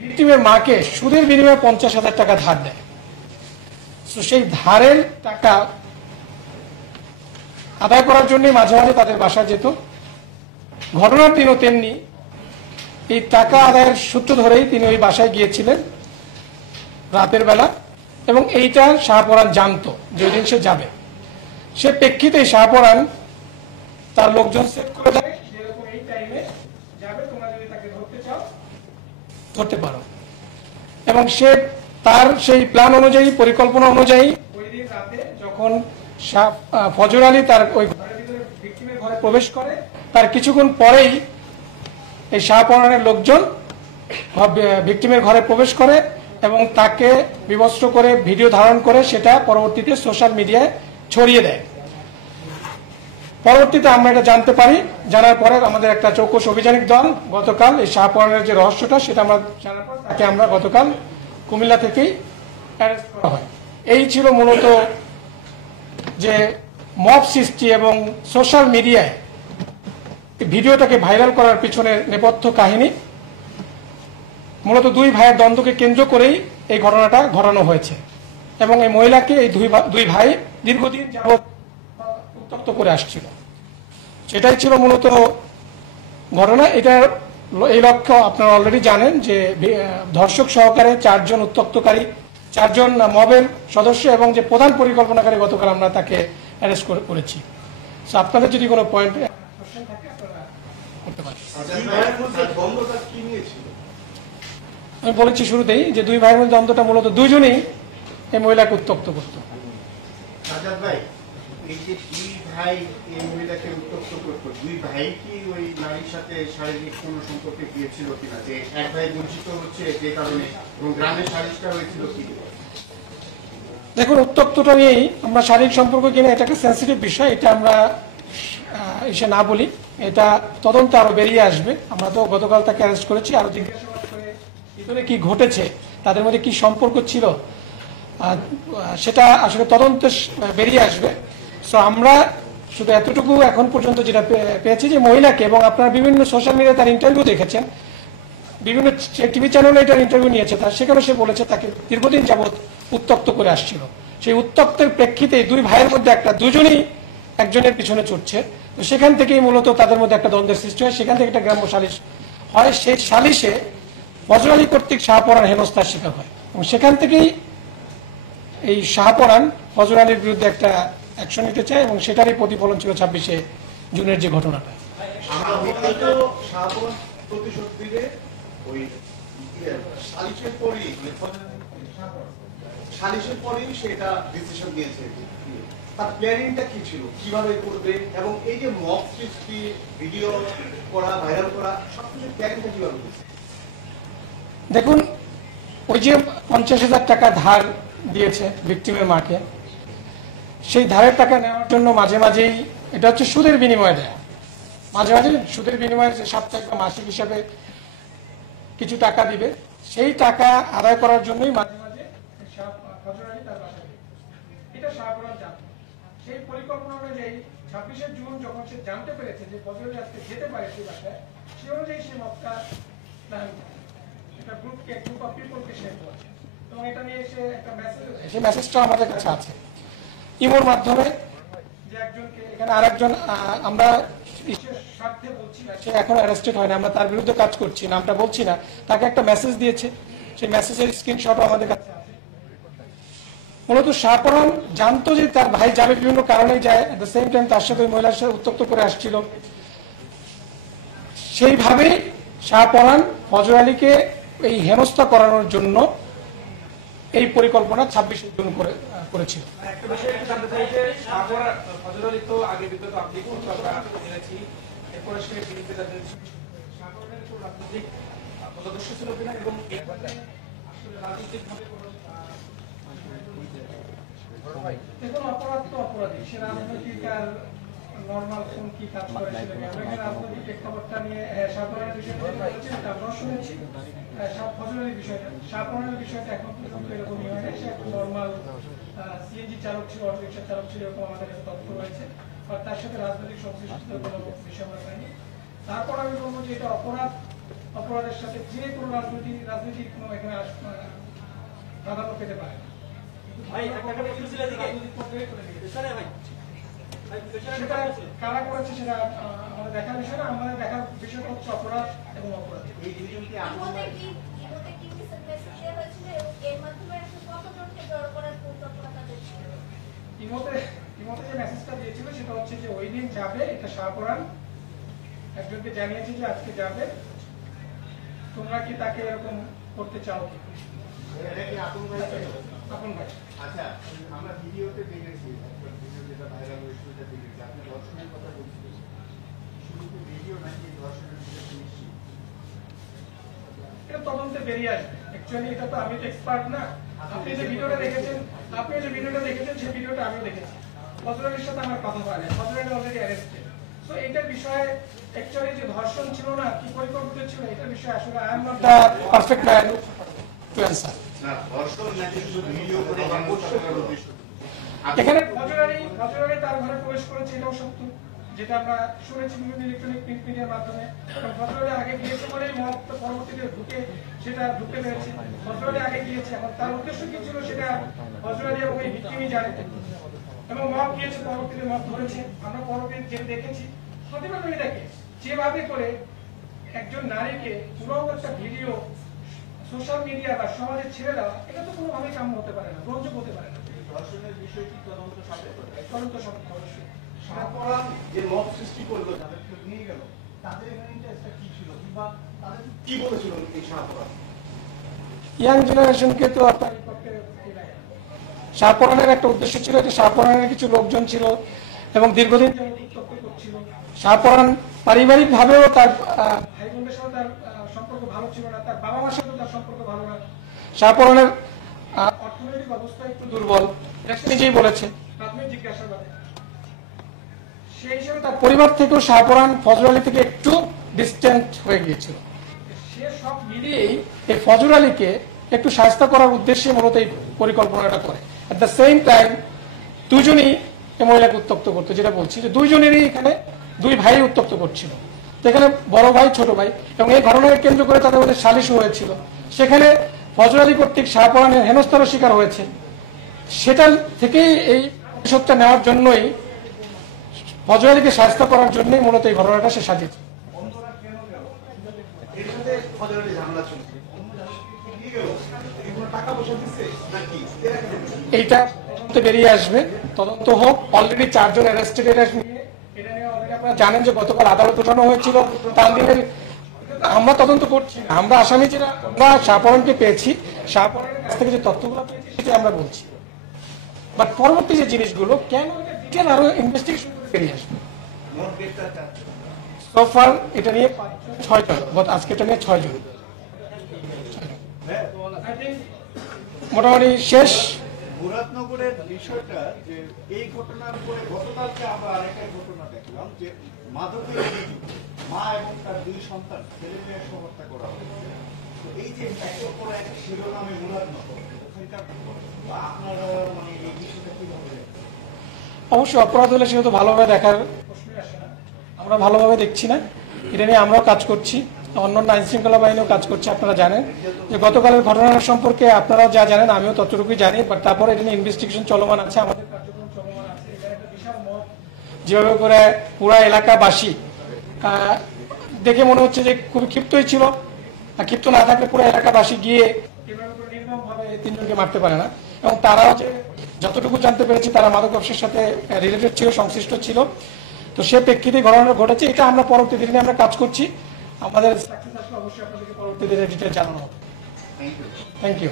ভিকটিমের মাকে সুদের বিনিময়ে 50,000 টাকা ধার দেয়। তো সেই ধারের টাকা আদায় করার জন্য মাঝে মাঝে তাদের বাসা যেত। ঘটনার দিনও তেমনি এই টাকা আদায়ের সূত্র ধরেই তিনি ওই বাসায় গিয়েছিলেন রাতের বেলা, এবং এইটা শাহপরান জানতো যে ওই দিন সে যাবে। সে প্রেক্ষিতে শাহপরান তার লোকজন সেট করে দেয়, যেরকম এই টাইমে যাবে, তোমরা যদি তাকে ধরতে চাও ধরতে পারো। এবং সে তার সেই প্ল্যান অনুযায়ী, পরিকল্পনা অনুযায়ী ওই দিন রাতে যখন ফজর আলী তার ওই ঘরের ভিতরে ভিকটিমের ঘরে প্রবেশ করে, তার কিছুক্ষণ পরেই এই শাহপরানের লোকজন ভিকটিমের ঘরে প্রবেশ করে এবং তাকে বিবস্ত্র করে ভিডিও ধারণ করে সেটা পরবর্তীতে সোশ্যাল মিডিয়ায় ছড়িয়ে দেয়। পরবর্তীতে আমরা এটা জানতে পারি, জানার পরে আমাদের একটা চৌকস অভিযানিক দল গতকাল এই শাহপরানের যে রহস্যটা সেটা আমরা জানার পর তাকে আমরা গতকাল কুমিল্লা থেকেই অ্যারেস্ট করা হয়। এই ছিল মূলত যে মব সৃষ্টি এবং সোশ্যাল মিডিয়ায় ভিডিওটাকে ভাইরাল করার পিছনে নেপথ্য কাহিনী। মূলত দুই ভাইয়ের দ্বন্দ্বকে কেন্দ্র করেই এই ঘটনাটা ঘটানো হয়েছে এবং এই মহিলাকে এই দুই ভাই দীর্ঘদিন যাবৎ উত্তক্ত করে আসছিল। সেটাই ছিল মূলত ঘটনা। এটার এই লক্ষ্য আপনারা অলরেডি জানেন যে ধর্ষক সহকারে 4 জন উত্তক্তকারী, 4 জন মবের সদস্য এবং যে প্রধান পরিকল্পনাকারী গতকাল আমরা তাকে অ্যারেস্ট করেছি। সো আপনাদের যদি কোনো পয়েন্ট থাকে আপনারা করতে পারেন। আমি বলেছি শুরুতেই যে দুই ভাইয়ের মধ্যে দ্বন্দ্বটা মূলত দুইজনেই এই মহিলাকে উত্তক্ত করত। এই যে দুই ভাই এই মহিলাকে উত্তক্ত করতো, দুই ভাই কি ওই নারীর সাথে শারীরিক কোনো সম্পর্কে গিয়েছিল কিনা, যে এক ভাই বঞ্চিত হচ্ছে যে কারণে, এবং গ্রামের সালিশটা হয়েছিল কি? দেখুন, উত্তক্তটা নিয়েই আমরা শারীরিক সম্পর্ক কিনা এটা একটা সেন্সিটিভ বিষয়, এটা আমরা এসে না বলি, এটা তদন্তে আরো বেরিয়ে আসবে। আমরা তো গতকাল তাকে অ্যারেস্ট করেছি, আরো জিজ্ঞাসাবাদ করে ভিতরে কি ঘটেছে, তাদের মধ্যে কি সম্পর্ক ছিল সেটা আসলে তদন্তে বেরিয়ে আসবে। সো আমরা শুধু এতটুকু এখন পর্যন্ত যেটা পেয়েছি যে মহিলাকে, এবং আপনারা বিভিন্ন সোশ্যাল মিডিয়ায় তার ইন্টারভিউ দেখেছেন, বিভিন্ন টিভি চ্যানেলে এটার ইন্টারভিউ নিয়েছে, তার সেখানে সে বলেছে তাকে দীর্ঘদিন যাবৎ উত্তক্ত করে আসছিল। সেই উত্তক্তের প্রেক্ষিতে দুই ভাইয়ের মধ্যে দুজনই একজনের পিছনে ছুটছে, তো সেখান থেকেই মূলত তাদের মধ্যে একটা দ্বন্দ্বের সৃষ্টি হয়। সেখান থেকে একটা গ্রাম্য সালিশ হয়, সেই সালিশে ফজর আলী কর্তৃক শাহপরান হেনস্থার শিকার হয় এবং সেখান থেকেই এই শাহপরান ফজর আলীর বিরুদ্ধে একটা অ্যাকশন নিতে চায় এবং সেটারই প্রতিফলন ছিল 26শে জুনের যে ঘটনাটা। সালিশের পরেই সেটা ডিসিশন দিয়েছে, তার প্ল্যানিংটা কি ছিল, কিভাবে করবে, এবং এই যে মব সৃষ্টি, ভিডিও করা, ভাইরাল করা, সবকিছু প্ল্যানিংটা কিভাবে করেছে? দেখুন, ওই যে 50,000 টাকা ধার দিয়েছে ভিকটিমের মাকে, সেই ধারের টাকা নেওয়ার জন্য মাঝে মাঝেই, এটা হচ্ছে সুদের বিনিময়ে দেয়, মাঝে মাঝে সুদের বিনিময়ে সাপ্তাহিক বা মাসিক হিসাবে কিছু টাকা দিবে, সেই টাকা আদায় করার জন্যই মাঝে মাঝে ফজর আলী তার বাসায় এটা শাহপরান জানতো। সেই পরিকল্পনা অনুযায়ী 26শে জুন যখন সে জানতে পেরেছে যে ফজর আলী আজকে যেতে পারে সেই বাসায়, সে অনুযায়ী সে মবটা প্ল্যান করে, একটা গ্রুপ অফ পিপলকে শেয়ার করেছে এবং এটা নিয়ে এসে একটা মেসেজ, সেই মেসেজটা আমাদের কাছে আছে ইমোর মাধ্যমে, যে একজনকে এখানে আরেকজন, আমরা স্বার্থে বলছি না, সে এখন অ্যারেস্টেড হয় না, আমরা তার বিরুদ্ধে কাজ করছি, নামটা বলছি না, তাকে একটা মেসেজ দিয়েছে, সেই মেসেজের স্ক্রিনশটও আমাদের কাছে আছে। মূলত শাহপরান জানতো যে তার ভাই যাবে, বিভিন্ন কারণে যায়, এট দ্য সেম টাইম তার সাথে ওই মহিলার সাথে উত্তক্ত করে আসছিল। সেইভাবেই শাহপরান ফজর আলীকে এই হেনস্থা করানোর জন্য এই পরিকল্পনা 26শে জুন করেছিল। একটা বিষয় জানতে চাই যে ফজর আলী তো আগে বিগত আপনি কোন কথা জেনেছি, এরপরে সে বিরুদ্ধে শাহপরানের কোন রাজনৈতিক পদদর্শ ছিল কিনা, এবং আসলে রাজনৈতিকভাবে কোনো দেখুন, অপরাধ তো অপরাধী, সে রাজনৈতিক আর নর্মাল কোন কি কাজ করে সেটা আমরা এখানে রাজনৈতিক প্রেক্ষাপটটা নিয়ে শাহপরানের বিষয়টা আমরা শুনেছি। ফজর আলীর বিষয়টা, শাহপরানের বিষয়টা এখন পর্যন্ত এরকমই হয় না, সে একটা নর্মাল সিএনজি চালক ছিল, অটোরিক্সা চালক ছিল, এরকম আমাদের কাছে তথ্য রয়েছে, আর তার সাথে রাজনৈতিক সংশ্লিষ্টতার কোনো বিষয় আমরা পাইনি। তারপর আমি বলবো যে এটা অপরাধ অপরাধের সাথে যে কোনো রাজনীতির কোনো এখানে প্রাধান্য পেতে পারে না। সেটা কারা করেছে সেটা আমাদের দেখার বিষয় না, আমাদের দেখার বিষয় হচ্ছে অপরাধ এবং অপরাধ। এই দুজনকে ইমোতে যে মেসেজটা দিয়েছিল সেটা হচ্ছে যে ওই দিন যাবে, এটা শাহপরান একজনকে জানিয়েছে যে আজকে যাবে, তোমরা কি তাকে এরকম করতে চাও কি? এটা কি আপন ভাই? আপন ভাই। আচ্ছা, আমরা ভিডিওতে দেখেছি, একটা ভিডিও যেটা ভাইরাল হয়েছিল, সেটা দেখেছি আপনি ধর্ষণের কথা বলছিলেন। শুধু কি ভিডিও নাকি ধর্ষণের বিষয়টা নিশ্চিত? এটা তদন্তে বেরিয়ে আসবে। অ্যাকচুয়ালি এটা তো আমি তো এক্সপার্ট না। আপনি যে ভিডিওটা দেখেছেন সেই ভিডিওটা আমিও দেখেছি। ফজলের সাথে আমার কথা হয় না, ফজলের অলরেডি অ্যারেস্টেড। সো এইটার বিষয়ে অ্যাকচুয়ালি যে ধর্ষণ ছিল না, কি পরিকল্পিত ছিল, এটার বিষয়ে আসলে I am not the perfect man to answer. না, ধর্ষণ নাকি শুধু ভিডিও করে বাংলাদেশ সরকারের উদ্দেশ্য? এখানে ফজলারি তার ঘরে প্রবেশ করেছে, এটাও সত্য, যেটা আমরা শুনেছি বিভিন্ন ইলেকট্রনিক প্রিন্ট মিডিয়ার মাধ্যমে। ফজলারি আগে গিয়েছে বলেই মত পরবর্তীতে ঢুকে পেরেছে। ফজলারি আগে গিয়েছে, এখন তার উদ্দেশ্য কি ছিল সেটা ফজলারি এবং এই ভিক্টিমই জানে। এবং মত গিয়েছে, পরবর্তীতে মত ধরেছে। আমরা পরবর্তীতে যে দেখেছি প্রতিবাদ এটাকে যেভাবে করে একজন নারীকে পুরো একটা ভিডিও সোশ্যাল মিডিয়া বা সমাজে ছেড়ে দেওয়া, এটা তো কোনোভাবেই কাম্য হতে পারে না, গ্রহণযোগ্য হতে পারে না। ধর্ষণের বিষয়টি তদন্ত সাপেক্ষ। তদন্ত সাপেক্ষ অবশ্যই। শাহপরান যে মত সৃষ্টি করলো, তাদেরকে নিয়ে গেল, তাদের এখানে ইন্টারেস্টটা কি ছিল, কিংবা তাদের কি বলেছিল এই শাহপরান? ইয়াং জেনারেশনকে তো আপনার শাহপরানের একটা উদ্দেশ্য ছিল যে শাহপরানের কিছু লোকজন ছিল এবং দীর্ঘদিন উত্তপ্ত করছিল। শাহপরান পারিবারিক ভাবেও তার ভাই বোনদের সাথে তার সম্পর্ক ভালো ছিল না, তার বাবা মার সাথে তার সম্পর্ক ভালো না। শাহপরানের অর্থনৈতিক অবস্থা একটু দুর্বল, এটা সে নিজেই বলেছে প্রাথমিক জিজ্ঞাসাবাদে। সেই হিসেবে তার পরিবার থেকেও শাহপরান ফজর আলী থেকে একটু ডিস্টেন্ট হয়ে গিয়েছিল। সে সব মিলিয়েই এই ফজর আলীকে একটু শাস্তি করার উদ্দেশ্যে মূলত এই পরিকল্পনাটা করে। এট দ্য সেম টাইম দুজনই এই মহিলাকে উত্তপ্ত করতো, যেটা বলছি যে দুইজনেরই এখানে দুই ভাই উত্তপ্ত করছিল। এখানে বড় ভাই ছোট ভাই, এবং এই ঘটনাকে কেন্দ্র করে তাদের মধ্যে সালিশও হয়েছিল। সেখানে ফজর আলী কর্তৃক শাহপরানের হেনস্থারও শিকার হয়েছে। সেটা থেকেই এই প্রতিশোধটা নেওয়ার জন্যই ফজর আলীকে শাস্তি করার জন্যই মূলত এই ঘটনাটা সে সাজিয়েছে। এইটা তদন্তে বেরিয়ে আসবে, তদন্ত হোক। অলরেডি 4 জন অ্যারেস্টেড, এটা নিয়ে অলরেডি আপনারা জানেন যে গতকাল আদালত ওঠানো হয়েছিল। তানদিনের আমরা তদন্ত করছি না, আমরা আসামি যারা আমরা শাহপরানকে পেয়েছি, শাহপরানের কাছ থেকে যে তথ্যগুলো পেয়েছি সেটা আমরা বলছি। বাট পরবর্তী যে জিনিসগুলো কেন ডিটেইল আরো ইনভেস্টিগেশন করে বেরিয়ে আসবে। সোফার এটা নিয়ে 6 জন, আজকে এটা নিয়ে 6 জন মোটামুটি শেষ। মুরাদনগরের বিষয়টা যে এই ঘটনার পরে গতকালকে আমরা আরেকটা ঘটনা দেখলাম যে মাদকের মা এবং তার 2 সন্তান ছেলে মেয়ের হত্যা করা হয়েছে। এই যে একের পর এক শিরোনামে মুরাদনগর, আপনারা মানে এই বিষয়টা কিভাবে? অবশ্যই অপরাধ হলে সেটা তো ভালোভাবে দেখার প্রশ্নই আসে না, আমরা ভালোভাবে দেখছি না। এটা নিয়ে আমরাও কাজ করছি, অন্যান্য আইন শৃঙ্খলা বাহিনীও কাজ করছে। আপনারা জানেন যে গতকালের ঘটনার সম্পর্কে আপনারাও যা জানেন আমিও ততটুকুই জানি, বাট তারপরে এটা নিয়ে ইনভেস্টিগেশন চলমান আছে, আমাদের কার্যক্রম চলমান আছে। এটা একটা বিশাল মত, যেভাবে করে পুরা এলাকাবাসী দেখে মনে হচ্ছে যে খুবই ক্ষিপ্তই ছিল। ক্ষিপ্ত না থাকলে পুরো এলাকাবাসী গিয়ে নির্মমভাবে 3 জনকে মারতে পারে না। এবং তারাও যে যতটুকু জানতে পেরেছি তারা মাদক ব্যবসার সাথে রিলেটেড ছিল, সংশ্লিষ্ট ছিল। তো সে প্রেক্ষিতে ঘটনা ঘটেছে, এটা আমরা পরবর্তী দিনে আমরা কাজ করছি। আমাদের সাকসেস আসলে অবশ্যই আপনাদেরকে পরবর্তী দিনে ডিটেইল জানানো হবে। Thank you.